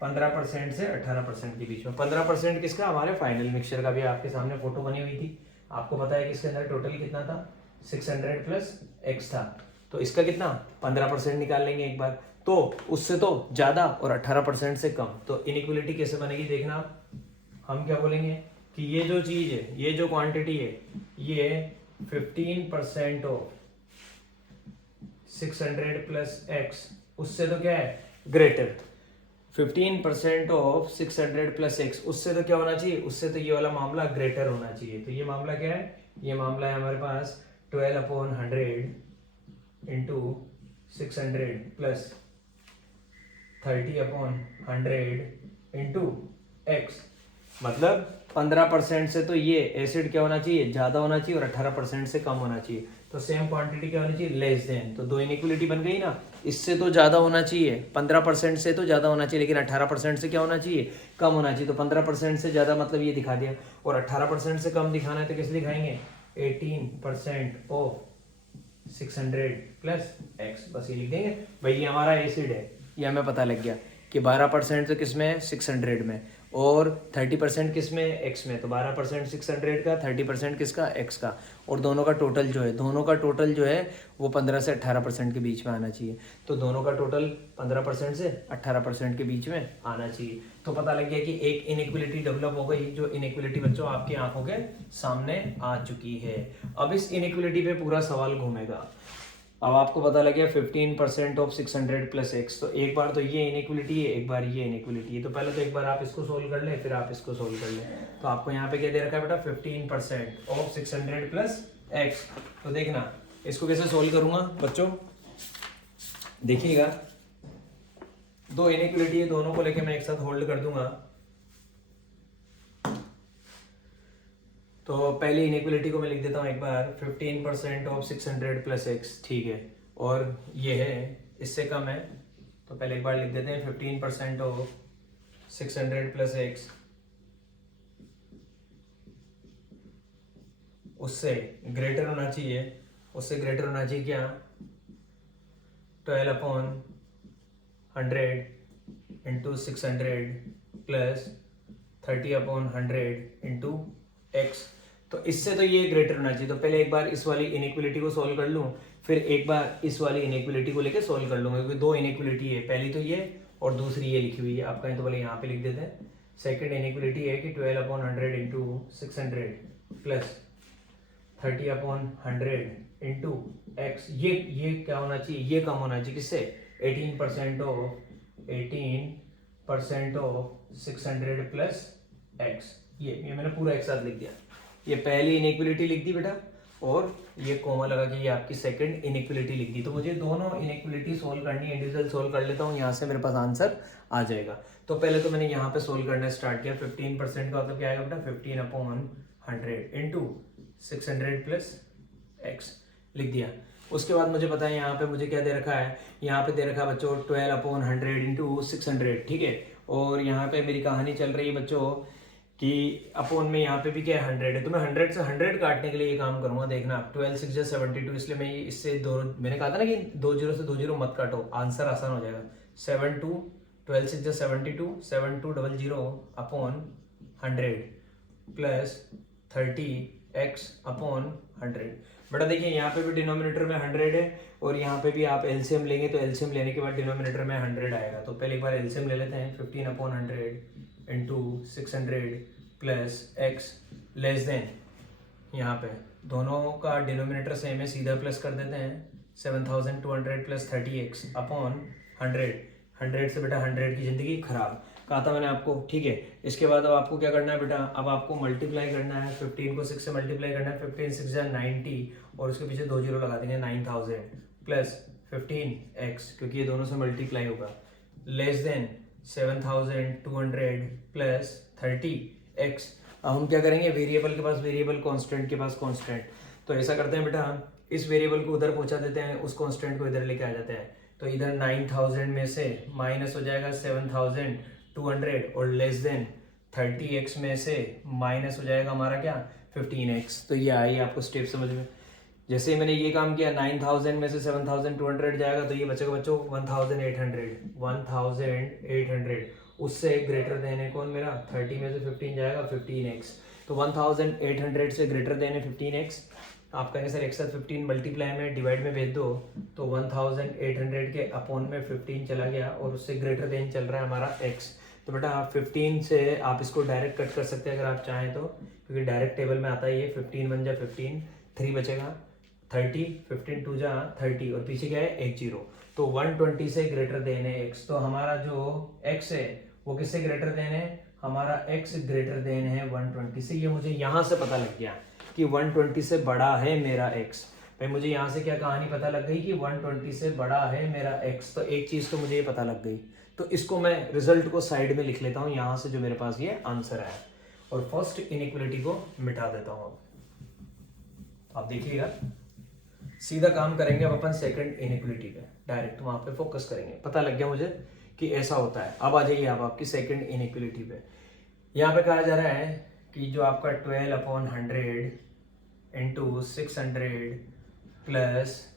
15% से 18% के बीच में। 15% किसका, हमारे फाइनल मिक्सचर का भी आपके सामने फोटो बनी हुई थी, आपको पता है कि इसके अंदर टोटल कितना था 600 प्लस x था, तो इसका कितना 15% निकाल लेंगे एक बार, तो उससे तो ज्यादा और 18% से कम। तो इनइक्वलिटी कैसे बनेगी देखना आप, हम क्या बोलेंगे कि ये जो चीज है, ये जो क्वांटिटी है, ये 15% ऑफ 600 प्लस x, उससे तो क्या है ग्रेटर 15% ऑफ 600 प्लस x, उससे तो क्या होना चाहिए, उससे तो ये वाला मामला ग्रेटर होना चाहिए। तो ये मामला क्या है, ये मामला है हमारे पास 12/100 इंटू 600 प्लस 30/100 इंटू x, मतलब 15% से तो ये एसिड क्या होना चाहिए ज्यादा होना चाहिए और 18% से कम होना चाहिए। तो सेम क्वांटिटी क्या होनी चाहिए लेस देन, तो दो इनइक्वलिटी बन गई ना, इससे तो ज्यादा होना चाहिए 15% से तो ज्यादा होना चाहिए, लेकिन 18% से क्या होना चाहिए कम होना चाहिए। तो 15% से ज्यादा मतलब ये दिखा दिया, और 18% से कम दिखाना है तो कैसे दिखाएंगे 18% ऑफ 600 प्लस x, बस ये लिख देंगे भाई ये हमारा एसिड है। ये हमें पता लग गया कि 12% तो किस में है 600 में, और 30% किस में है x में, तो 12% 600 का, 30% किसका x का, और दोनों का टोटल जो है, दोनों का टोटल जो है वो 15 से 18% के बीच में आना चाहिए। तो दोनों का टोटल 15% से 18% के बीच में आना चाहिए। तो पता लग गया कि एक इनइक्वलिटी डेवलप हो गई, जो इनइक्वलिटी बच्चों आपकी आंखों के सामने आ चुकी है। अब इस इनइक्वलिटी पे पूरा सवाल घूमेगा। अब आपको पता लग गया 15% ऑफ 600 प्लस x, तो एक बार तो ये इनइक्वलिटी है, एक बार ये इनइक्वलिटी है। तो पहले तो एक बार आप इसको सोल्व कर लें, फिर आप इसको सोल्व कर लें। तो आपको यहाँ पे क्या दे रखा है बेटा 15% ऑफ 600 प्लस x। तो देखना इसको कैसे सोल्व करूंगा बच्चों, देखिएगा दो इनइक्वलिटी है, दोनों को लेके मैं एक साथ होल्ड कर दूंगा। तो पहली इनइक्वलिटी को मैं लिख देता हूँ एक बार 15% ऑफ 600 प्लस x, ठीक है, और ये है इससे कम है, तो पहले एक बार लिख देते हैं 15% ऑफ 600 प्लस x, उससे ग्रेटर होना चाहिए, उससे ग्रेटर होना चाहिए क्या 12/100 इंटू 600 प्लस 30/100 इंटू x। तो इससे तो ये ग्रेटर होना चाहिए। तो पहले एक बार इस वाली इनइक्वलिटी को सोल्व कर लूं, फिर एक बार इस वाली इनइक्वलिटी को लेके सोल्व कर लूंगा, क्योंकि दो इनइक्वलिटी है, पहली तो ये और दूसरी ये लिखी हुई है। आप कहें तो पहले यहाँ पे लिख देते हैं। सेकंड इनइक्वलिटी है कि 12/100 इंटू 600 प्लस 30/100 इंटू x, ये क्या होना चाहिए, ये कम होना चाहिए किससे 18% ऑफ 600 प्लस x। ये मैंने पूरा एक साथ लिख दिया। ये पहली इनइक्वलिटी लिख दी बेटा, और ये कोमा लगा के ये आपकी सेकंड इनइक्वलिटी लिख दी। तो मुझे दोनों इनइक्वलिटी सोल्व करनी है, इंडिविजुअल सोल्व कर लेता हूँ, यहाँ से मेरे पास आंसर आ जाएगा। तो पहले तो मैंने यहाँ पे सोल्व करना स्टार्ट किया। 15% का मतलब क्या आएगा बेटा 15/100 इंटू 600 प्लस x लिख दिया। उसके बाद मुझे पता है यहाँ पे मुझे क्या दे रखा है, यहाँ पे दे रखा है बच्चों 12/100 इंटू 600, ठीक है। और यहाँ पे मेरी कहानी चल रही है बच्चों कि अपोन में यहाँ पे भी क्या है 100 है, तो मैं 100 से 100 काटने के लिए ये काम करूंगा। देखना 12 6 जा 72, इसलिए मैं इससे दो, मैंने कहा था ना कि 2 0 से 2 0 मत काटो, आंसर आसान हो जाएगा। 7 2 12 6 जा 72, 7200 अपॉन 100 प्लस 30x अपॉन 100। बेटा देखिए यहाँ पे भी डिनोमिनेटर में 100 है और यहाँ पे भी आप एलसीएम लेंगे, तो एलसीएम लेने के बाद डिनोमिनेटर में 100 आएगा। तो पहले एक बार एलसीएम ले लेते हैं, 15/100 into 600 plus x less than, यहाँ पे दोनों का डिनोमिनेटर सेम है, सीधा प्लस कर देते हैं 7200 प्लस 30x अपॉन 100। 100 से बेटा 100 की जिंदगी खराब, कहा था मैंने आपको, ठीक है। इसके बाद अब आपको क्या करना है बेटा, अब आपको मल्टीप्लाई करना है, 15 को 6 से मल्टीप्लाई करना है, 15 6 जा 90 और उसके पीछे 2 0 लगा देंगे, 9000 प्लस 15x क्योंकि ये दोनों से मल्टीप्लाई होगा, लेस देन 7200 प्लस 30x। अब हम क्या करेंगे, वेरिएबल के पास वेरिएबल, कांस्टेंट के पास कांस्टेंट, तो ऐसा करते हैं बेटा, इस वेरिएबल को उधर पहुंचा देते हैं, उस कांस्टेंट को इधर लेके आ जाते हैं। तो इधर 9000 में से माइनस हो जाएगा 7200 और लेस देन 30x में से माइनस हो जाएगा हमारा क्या 15x। तो ये आई आपको स्टेप समझ में। जैसे मैंने ये काम किया, 9000 में से 7200 जाएगा तो ये बचेगा बच्चों 1800। उससे ग्रेटर देन है कौन मेरा, 30 में से 15 जाएगा 15x। तो 1800 से ग्रेटर देन है 15x। आप कहेंगे सर एक साथ 15 मल्टीप्लाई में डिवाइड में भेज दो, तो 1800 के अपॉन में 15 चला गया और उससे ग्रेटर देन चल रहा है हमारा x। तो बेटा आप 15 से आप इसको डायरेक्ट कट कर सकते हैं अगर आप चाहें तो, क्योंकि डायरेक्ट टेबल में आता है ये। 15 1 जा 15, 3 बचेगा 30, 15 2 जा 30 और पीछे क्या है 1 0। तो 120 से ग्रेटर देन है x। तो हमारा जो x है वो किससे ग्रेटर देन है, हमारा x ग्रेटर देन है 120 से। ये मुझे यहाँ से पता लग गया कि 120 से बड़ा है मेरा x। भाई मुझे यहाँ से क्या कहानी पता लग गई कि 120 से बड़ा है मेरा x। तो एक चीज तो मुझे ये पता लग गई, तो इसको मैं रिजल्ट को साइड में लिख लेता हूँ यहाँ से, जो मेरे पास ये आंसर है, और फर्स्ट इनइक्वालिटी को मिटा देता हूँ। अब आप देखिएगा, सीधा काम करेंगे अब अपन सेकंड इनइक्वालिटी पे, डायरेक्ट वहां पे फोकस करेंगे। पता लग गया मुझे कि ऐसा होता है। अब आ जाइए आप आपकी सेकंड इनइक्वालिटी पे। यहाँ पे कहा जा रहा है कि जो आपका 12/100 इंटू 600 प्लस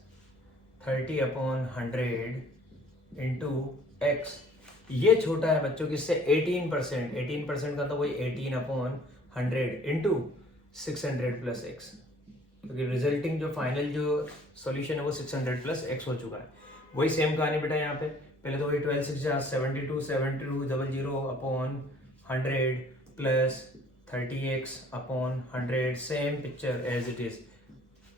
30/100 इंटू x, ये छोटा है बच्चों किससे, 18%। 18% का तो वही 18/100 इंटू 600 प्लस x, क्योंकि रिजल्टिंग जो फाइनल जो सॉल्यूशन है वो 600 प्लस x हो चुका है। वही सेम कहानी बेटा यहाँ पे, पहले तो वही 12 6 जा 72, 7200 upon 100 plus 30x upon 100, same picture as it is,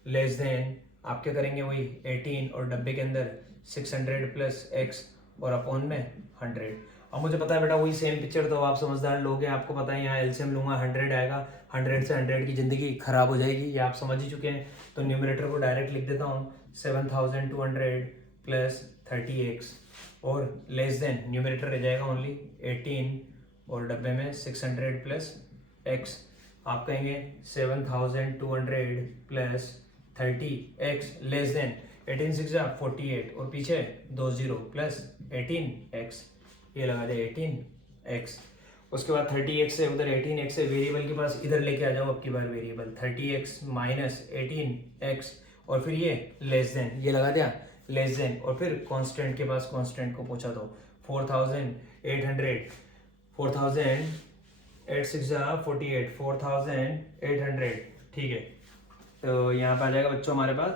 less than आप क्या करेंगे वही 18 और डब्बे के अंदर 600 प्लस x और अपॉन में 100। अब मुझे पता है बेटा वही सेम पिक्चर, तो आप समझदार लोग हैं, आपको पता है यहाँ एलसीएम लूंगा 100 आएगा, 100 से 100 की जिंदगी खराब हो जाएगी, ये आप समझ ही चुके हैं। तो न्यूमरेटर को डायरेक्ट लिख देता हूँ 7200 प्लस 30x और लेस देन न्यूमरेटर रह जाएगा ओनली 18 और डब्बे में 600 प्लस x। आप कहेंगे 7200 प्लस 30x लेस देन 18 6 जा 48 और पीछे 2 0 प्लस 18x, ये लगा दे 18x। उसके बाद 30x से उधर 18x से वेरिएबल के पास इधर लेके आ जाओ अब की बार वेरिएबल, 30x माइनस 18x और फिर ये लेस देन, ये लगा दिया लेस देन, और फिर कांस्टेंट के पास कांस्टेंट को पहुंचा दो 4800, 8 6 जा 48, 4800, ठीक है। तो यहाँ पे आ जाएगा बच्चों हमारे पास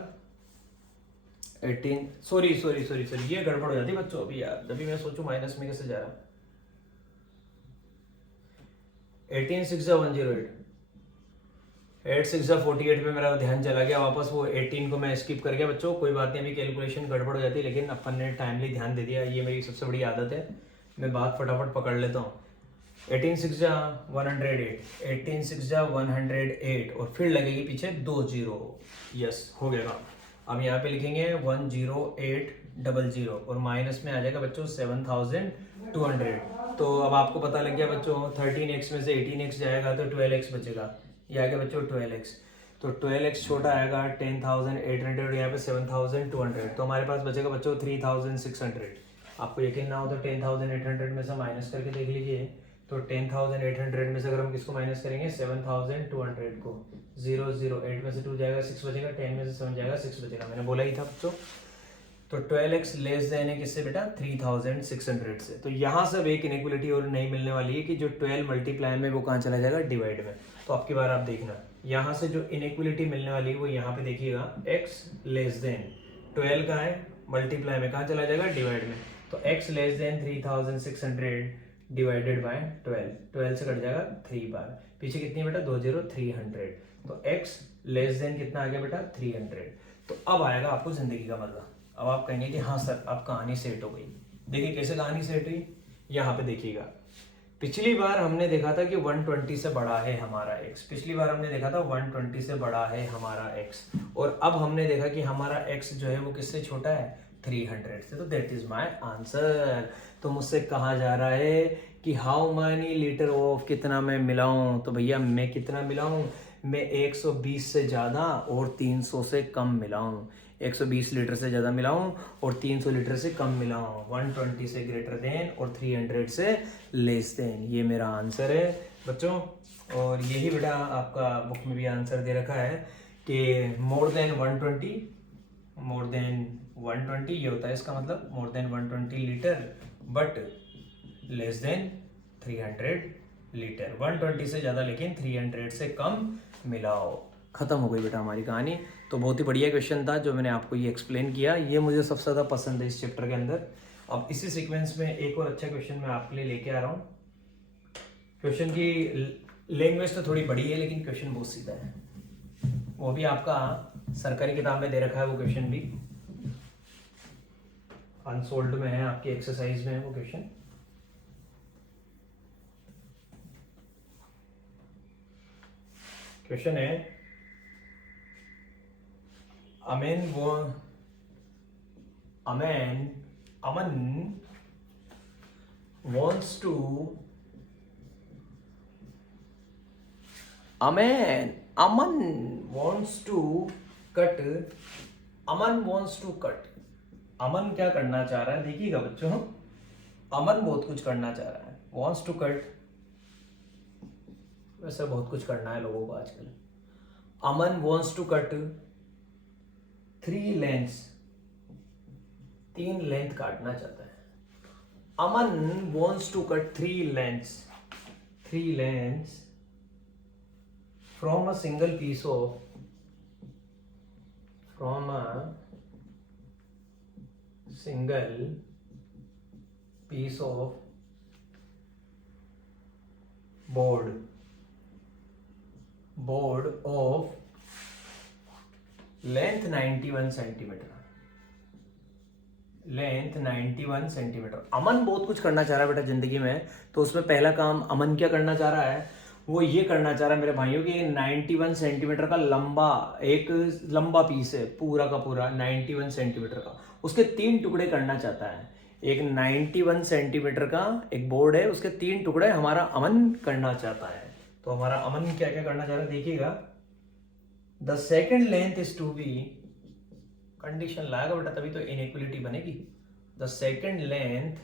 18, सॉरी ये गड़बड़ हो जाती है बच्चों अभी यार, जब भी मैं सोचूं माइनस में कैसे जा रहा, 18 6 जा 108, 8 6 जा 48 पे मेरा ध्यान चला गया वापस, वो 18 को मैं स्किप कर गया बच्चों, कोई बात नहीं, अभी कैलकुलेशन गड़बड़ हो जाती है, लेकिन अपन ने टाइमली ध्यान दे दिया, ये मेरी सबसे बड़ी आदत है, मैं बात फटाफट पकड़ लेता हूँ। 18 6 जा 108, 18 6 जा 108 और फिर लगेगी पीछे 2 0, यस हो गया काम। अब यहाँ पे लिखेंगे 10800 और माइनस में आ जाएगा बच्चों 7200। तो अब आपको पता लग गया बच्चों 13x में से 18x जाएगा तो 12x बचेगा, ये आ गया बच्चों 12x। तो 12x छोटा आएगा 10,800, यहाँ पे 7,200, तो हमारे पास बचेगा बच्चों 3,600। आपको यकीन ना हो तो 10,800 में से माइनस करके देख लीजिए। तो 10,800 में से अगर हम किसको माइनस करेंगे 7,200 को, 0 0 8 में से 2 जाएगा 6 बचेगा, 10 में से 7 जाएगा 6 बचेगा, मैंने बोला ही था बच्चों। तो 12x लेस देन है किससे बेटा 3,600 से। तो यहाँ से अब एक इनइक्वलिटी और नहीं मिलने वाली है कि जो 12 मल्टीप्लाई में वो कहाँ चला जाएगा डिवाइड में। तो आपकी बार आप देखना यहाँ से जो इनइक्वलिटी मिलने वाली है वो यहाँ पे देखिएगा x लेस देन 12 का है मल्टीप्लाई में कहाँ चला जाएगा डिवाइड में। तो x less then 3,600 divided by 12 से कट जाएगा 3 बार, पीछे कितनी बेटा 20 300। तो x लेस देन कितना आ गया बेटा 300। तो अब आएगा आपको जिंदगी का मजा। अब आप कहेंगे कि हाँ सर अब कहानी सेट हो गई। देखिए कैसे कहानी सेट हुई, यहाँ पे देखिएगा। पिछली बार हमने देखा था कि 120 से बड़ा है हमारा x, पिछली बार हमने देखा था 120 से बड़ा है हमारा x, और अब हमने देखा कि हमारा x जो है वो किससे छोटा है 300 से। तो दैट इज माय आंसर। तो मुझसे कहा जा रहा है कि हाउ मैनी लीटर ऑफ कितना मैं मिलाऊं, तो भैया मैं कितना मिलाऊं, मैं 120 से ज़्यादा और 300 से कम मिलाऊं, 120 लीटर से ज़्यादा मिलाऊं और 300 लीटर से कम मिलाऊं, 120 से ग्रेटर देन और 300 से लेस देन। ये मेरा आंसर है बच्चों। और यही बेटा आपका बुक में भी आंसर दे रखा है कि मोर देन 120 ये होता है इसका मतलब more than 120 litre but less then 300 litre, 120 से ज़्यादा लेकिन 300 से कम मिलाओ। खत्म हो गई बेटा हमारी कहानी। तो बहुत ही बढ़िया क्वेश्चन था जो मैंने आपको ये एक्सप्लेन किया, ये मुझे सबसे ज़्यादा पसंद है इस चैप्टर के अंदर। अब इसी सीक्वेंस में एक और अच्छा क्वेश्चन मैं आपके लिए लेके आ रहा हूँ। क्वेश्चन की लैंग्वेज तो थोड़ी बड़ी है लेकिन क्वेश्चन बहुत सीधा है, वो भी आपका सरकारी किताब में दे रखा है, वो क्वेश्चन भी अनसोल्ड में है, आपकी एक्सरसाइज में है वो क्वेश्चन। क्वेश्चन है अमन wants to cut। अमन क्या करना चाह रहा है देखिएगा बच्चों, अमन बहुत कुछ करना चाह रहा है। wants to cut, वैसे बहुत कुछ करना है लोगों को आजकल। अमन wants to cut 3 lengths, 3 length काटना चाहता है। अमन wants to cut 3 लेंथ्स from a single piece of board of length 91 centimetre, length 91 centimetre. अमन बहुत कुछ करना चाह रहा है बेटा जिंदगी में, तो उसमें पहला काम अमन क्या करना चाह रहा है, वो ये करना चाह रहा है मेरे भाइयों कि 91 सेंटीमीटर का एक लंबा पीस है पूरा का पूरा 91 सेंटीमीटर का, उसके 3 टुकड़े करना चाहता है। एक 91 सेंटीमीटर का एक बोर्ड है, उसके 3 टुकड़े हमारा अमन करना चाहता है। तो हमारा अमन क्या क्या करना चाह रहा है देखिएगा। The second length is to be, condition लाएगा बेटा तभी तो इनइक्वलिटी बनेगी। द सेकेंड लेंथ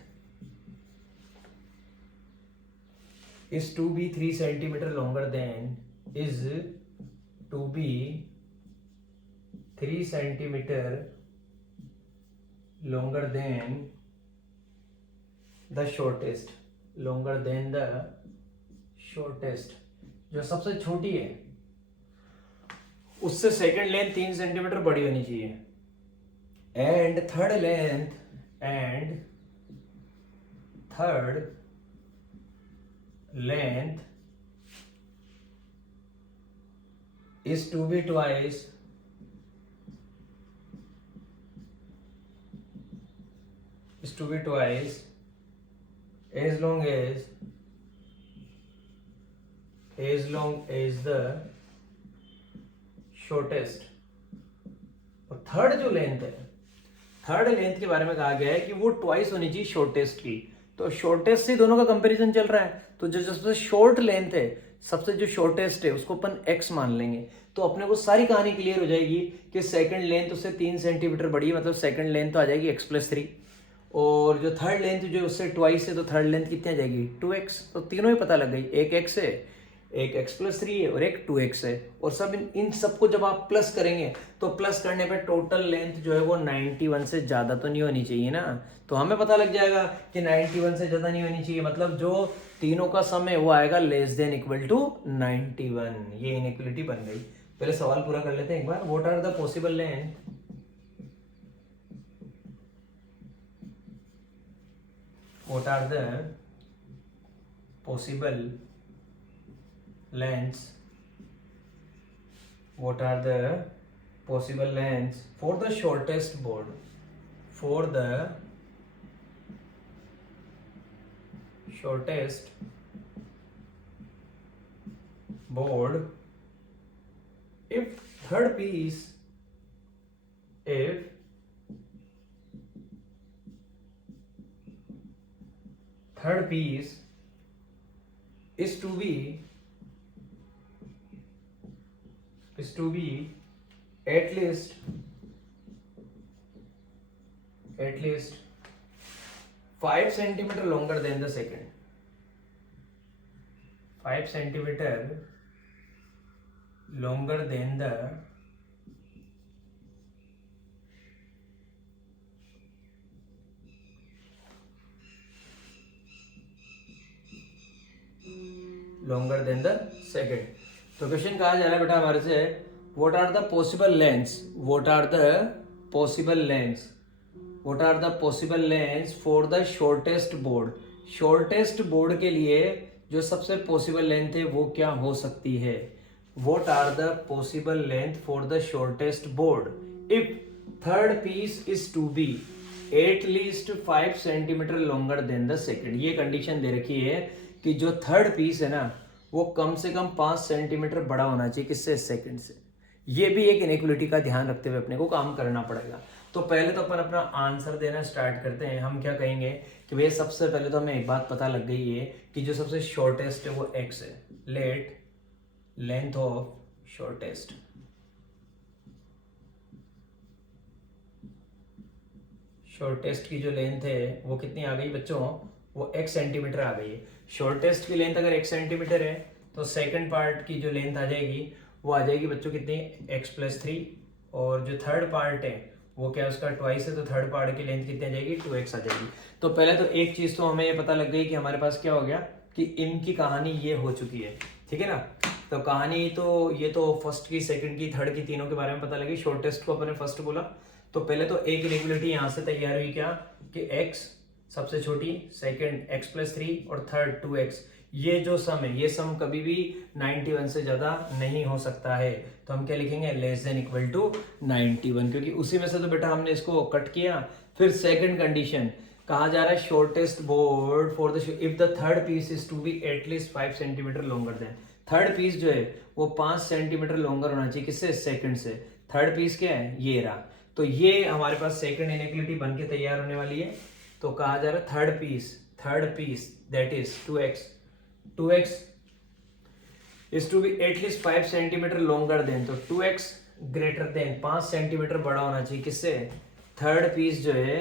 is to be 3 centimeter longer than, is to be 3 centimeter longer than the shortest, जो सबसे छोटी है उससे सेकेंड लेंथ 3 सेंटीमीटर बड़ी होनी चाहिए। And third length is to be twice as long as the shortest। और थर्ड जो लेंथ है, थर्ड लेंथ के बारे में कहा गया है कि वो ट्वाइस होनी चाहिए शॉर्टेस्ट की। तो शॉर्टेस्ट से दोनों का कंपैरिजन चल रहा है, तो जो सबसे शॉर्ट लेंथ है सबसे जो शॉर्टेस्ट है उसको अपन x मान लेंगे, तो अपने को सारी कहानी क्लियर हो जाएगी कि सेकंड लेंथ उससे 3 सेंटीमीटर बड़ी है, मतलब सेकंड लेंथ तो आ जाएगी x+3, और जो थर्ड लेंथ जो उससे ट्वाइस है तो थर्ड लेंथ कितनी आ जाएगी 2x। तो तीनों ही पता लग गई, एक x है, एक x+3 है और एक 2x है। और सब इन सबको जब आप प्लस करेंगे तो प्लस करने पे टोटल लेंथ जो है वो 91 से ज्यादा तो नहीं होनी चाहिए ना। तो हमें पता लग जाएगा कि 91 से ज्यादा नहीं होनी चाहिए, मतलब जो तीनों का सम है वो आएगा <<91। ये इनइक्वालिटी बन गई। पहले सवाल पूरा कर लेते हैं एक बार। What are the possible length what are the possible lengths what are the possible lengths for the shortest board, for the shortest board if third piece is to be at least 5 centimeter longer than the second, 5 centimeter longer than the second. तो क्वेश्चन कहा जा रहा है बेटा हमारे से, what are the possible lengths for the shortest board. Shortest board के लिए जो सबसे पॉसिबल लेंथ है वो क्या हो सकती है। What are the possible length for the shortest board if third piece is to be at least 5 centimetre longer than the second. ये कंडीशन दे रखी है कि जो थर्ड पीस है ना वो कम से कम 5 सेंटीमीटर बड़ा होना चाहिए, किससे, सेकंड से। ये भी एक इनइक्वालिटी का ध्यान रखते हुए अपने को काम करना पड़ेगा। तो पहले तो अपन अपना आंसर देना स्टार्ट करते हैं। हम क्या कहेंगे कि भैया सबसे पहले तो हमें एक बात पता लग गई है कि जो सबसे शॉर्टेस्ट है वो x है। लेट लेंथ ऑफ शॉर्टेस्ट की जो लेंथ है वो कितनी आ गई बच्चों, वो x सेंटीमीटर आ गई है। शॉर्टेस्ट की लेंथ अगर x सेंटीमीटर है तो सेकंड पार्ट की जो लेंथ आ जाएगी वो आ जाएगी बच्चों कितनी, x+3, और जो थर्ड पार्ट है वो क्या उसका ट्वाइस है, तो थर्ड पार्ट की लेंथ कितनी आ जाएगी 2x आ जाएगी। तो पहले तो एक चीज तो हमें ये पता लग गई कि हमारे पास क्या हो गया कि इनकी कहानी ये हो चुकी है, ठीक है ना। तो कहानी तो ये तो फर्स्ट की, सेकंड की, थर्ड की, तीनों के बारे में पता लगी। शॉर्टेस्ट को अपने फर्स्ट बोला, तो पहले तो एक इनइक्वालिटी यहाँ से तैयार हुई क्या कि x सबसे छोटी, सेकंड x+3 और थर्ड 2x। ये जो सम है ये सम कभी भी 91 से ज्यादा नहीं हो सकता है। तो हम क्या लिखेंगे, <<91, क्योंकि उसी में से तो बेटा हमने इसको कट किया। फिर सेकंड कंडीशन कहा जा रहा है shortest board for the if the third piece is to be at least 5 centimetre longer than. Third piece जो है वो 5 सेंटीमीटर लॉन्गर होना चाहिए, किससे, सेकंड से। थर्ड पीस क्या है, ये रहा। तो ये हमारे पास सेकंड इनइक्वालिटी बन के तैयार होने वाली है। तो कहा जा रहा है third piece that is 2x is to be at least 5 centimetre longer than, तो 2x ग्रेटर देन 5 सेंटीमीटर बड़ा होना चाहिए, किससे, थर्ड पीस जो है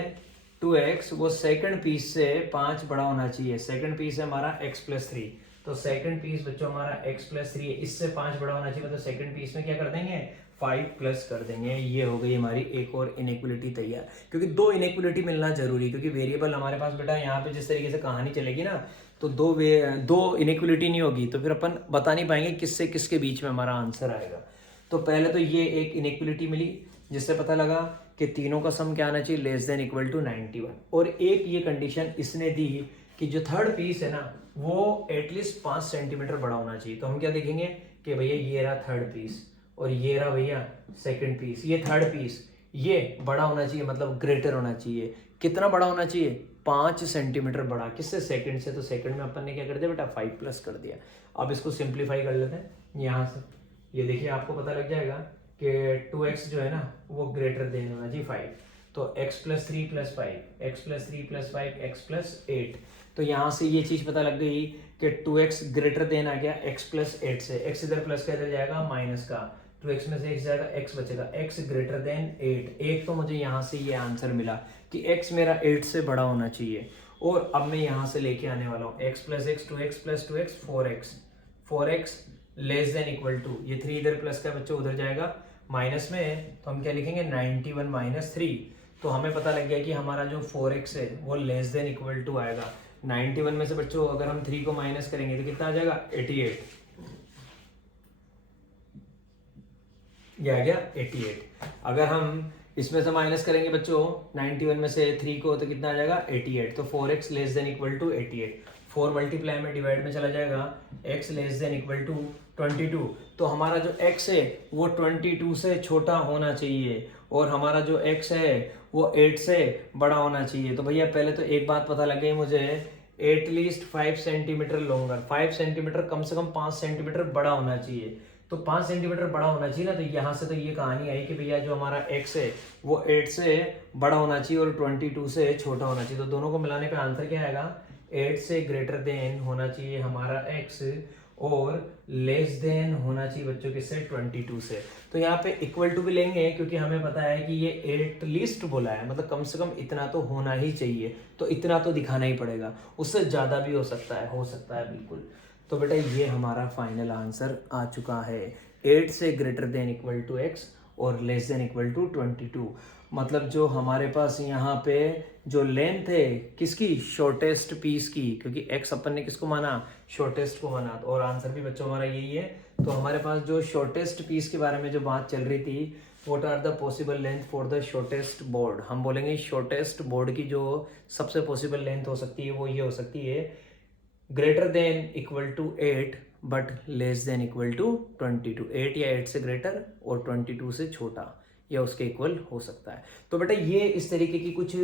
2x वो सेकंड पीस से 5 बड़ा होना चाहिए। सेकंड पीस है हमारा x+3, तो सेकंड पीस बच्चों हमारा x+3 है, इससे 5 बड़ा होना चाहिए। मतलब सेकंड पीस में क्या कर देंगे, 5 प्लस कर देंगे। ये हो गई हमारी एक और इनइक्वालिटी तैयार, क्योंकि दो इनइक्वालिटी मिलना जरूरी, क्योंकि वेरिएबल हमारे पास बेटा यहाँ पे जिस तरीके से कहानी चलेगी ना तो दो इनइक्वालिटी नहीं होगी, तो फिर अपन बता नहीं पाएंगे किससे किसके बीच में हमारा आंसर आएगा। तो पहले तो ये एक इनइक्वालिटी मिली जिससे पता लगा कि तीनों का सम क्या आना चाहिए, <<91। और एक ये कंडीशन इसने दी कि जो थर्ड पीस है ना वो एटलीस्ट 5 सेंटीमीटर बड़ा होना चाहिए। तो हम क्या देखेंगे कि भैया ये रहा थर्ड पीस और ये रहा भैया सेकंड पीस। ये थर्ड पीस ये बड़ा होना चाहिए, मतलब ग्रेटर होना चाहिए। कितना बड़ा होना चाहिए, 5 सेंटीमीटर बड़ा, किससे, सेकंड से। तो सेकंड में अपन ने क्या कर दिया बेटा, 5 प्लस कर दिया। अब इसको सिंप्लीफाई कर लेते हैं यहाँ से। ये देखिए आपको पता लग जाएगा कि 2x जो है ना वो ग्रेटर देन होना चाहिए 5। तो x+3 + 5 x+3 + 5 x+8। तो यहाँ से ये चीज पता लग गई कि 2x ग्रेटर देन आ गया x प्लस 8 से, x इधर प्लस का इधर जाएगा माइनस का, 2x में से x जाएगा, x बचेगा, x ग्रेटर देन 8। एक तो मुझे यहाँ से ये आंसर मिला कि x मेरा 8 से बड़ा होना चाहिए। और अब मैं यहाँ से लेके आने वाला हूँ x plus x 2x plus 2x 4x less than equal to, ये 3 इधर प्लस का बच्चों उधर जाएगा माइनस में, तो हम क्या लिखेंगे 91 माइनस 3। तो हमें पता लग गया कि हमारा जो 4x है वो लेस देन इक्वल टू आएगा 91 में से बच्चों अगर हम 3 को माइनस करेंगे तो कितना आ जाएगा 88, ये आ गया 88। अगर हम इसमें से माइनस करेंगे बच्चों 91 में से 3 को तो कितना आ जाएगा 88। तो 4x less than equal to 88, 4 multiply में डिवाइड में चला जाएगा, x less than equal to 22। तो हमारा जो x है वो 22 से छोटा होना चाहिए और हमारा जो x है वो 8 से बड़ा होना चाहिए। तो भैया पहले तो एक बात पता लग गई मुझे, एटलीस्ट 5 सेंटीमीटर लॉन्गर, 5 सेंटीमीटर कम से कम 5 सेंटीमीटर बड़ा होना चाहिए। तो 5 सेंटीमीटर बड़ा होना चाहिए ना, तो यहाँ से तो ये कहानी आई कि भैया जो हमारा x है वो 8 से बड़ा होना चाहिए और 22 से छोटा होना चाहिए। तो दोनों को मिलाने पे आंसर क्या आएगा, 8 से ग्रेटर देन होना चाहिए हमारा x और लेस देन होना चाहिए बच्चों किससे 22 से। तो यहाँ पे इक्वल टू भी लेंगे क्योंकि हमें पता है कि ये एट लीस्ट बोला है, मतलब कम से कम इतना तो होना ही चाहिए, तो इतना तो दिखाना ही पड़ेगा, उससे ज्यादा भी हो सकता है बिल्कुल। तो बेटा ये हमारा फाइनल आंसर आ चुका है, 8 से greater than equal to x और लेस देन इक्वल टू 22। मतलब जो हमारे पास यहाँ पे जो लेंथ है किसकी, शॉर्टेस्ट पीस की, क्योंकि x अपन ने किसको माना, शॉर्टेस्ट को माना, और आंसर भी बच्चों हमारा यही है। तो हमारे पास जो शॉर्टेस्ट पीस के बारे में जो बात चल रही थी, what are the possible length for the shortest board, हम बोलेंगे शॉर्टेस्ट बोर्ड की जो सबसे पॉसिबल लेंथ हो सकती है वो ये हो सकती है greater than equal to 8 but less than equal to 22, 8 या 8 से ग्रेटर और 22 से छोटा या उसके इक्वल हो सकता है। तो बेटा ये इस तरीके की कुछ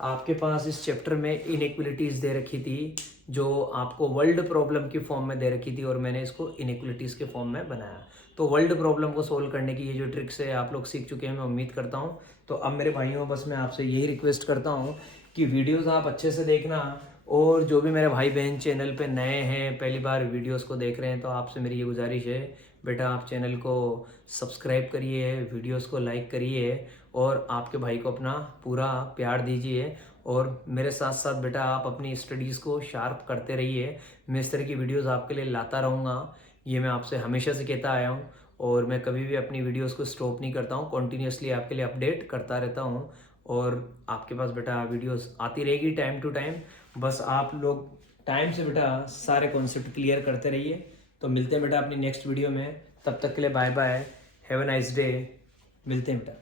आपके पास इस चैप्टर में इनइक्वलिटीज दे रखी थी जो आपको वर्ल्ड प्रॉब्लम की फॉर्म में दे रखी थी और मैंने इसको इनइक्वलिटीज के फॉर्म में बनाया। तो वर्ल्ड प्रॉब्लम को सोल्व करने की ये जो ट्रिक्स है आप लोग सीख चुके हैं, मैं उम्मीद करता हूँ। तो अब मेरे भाइयों बस मैं आपसे यही रिक्वेस्ट करता हूँ कि वीडियोज़ आप अच्छे से देखना, और जो भी मेरे भाई बहन चैनल पे नए हैं, पहली बार वीडियोस को देख रहे हैं, तो आपसे मेरी ये गुजारिश है बेटा आप चैनल को सब्सक्राइब करिए, वीडियोस को लाइक करिए और आपके भाई को अपना पूरा प्यार दीजिए। और मेरे साथ साथ बेटा आप अपनी स्टडीज़ को शार्प करते रहिए, मैं इस तरह की वीडियोस आपके लिए लाता रहूँगा, ये मैं आपसे हमेशा से कहता आया हूँ और मैं कभी भी अपनी वीडियोस को स्टॉप नहीं करता हूँ, कॉन्टीन्यूसली आपके लिए अपडेट करता रहता हूँ और आपके पास बेटा वीडियोस आती रहेगी टाइम टू टाइम। बस आप लोग टाइम से बेटा सारे कॉन्सेप्ट क्लियर करते रहिए। तो मिलते हैं बेटा अपनी नेक्स्ट वीडियो में, तब तक के लिए bye bye, have a nice day, मिलते हैं बेटा।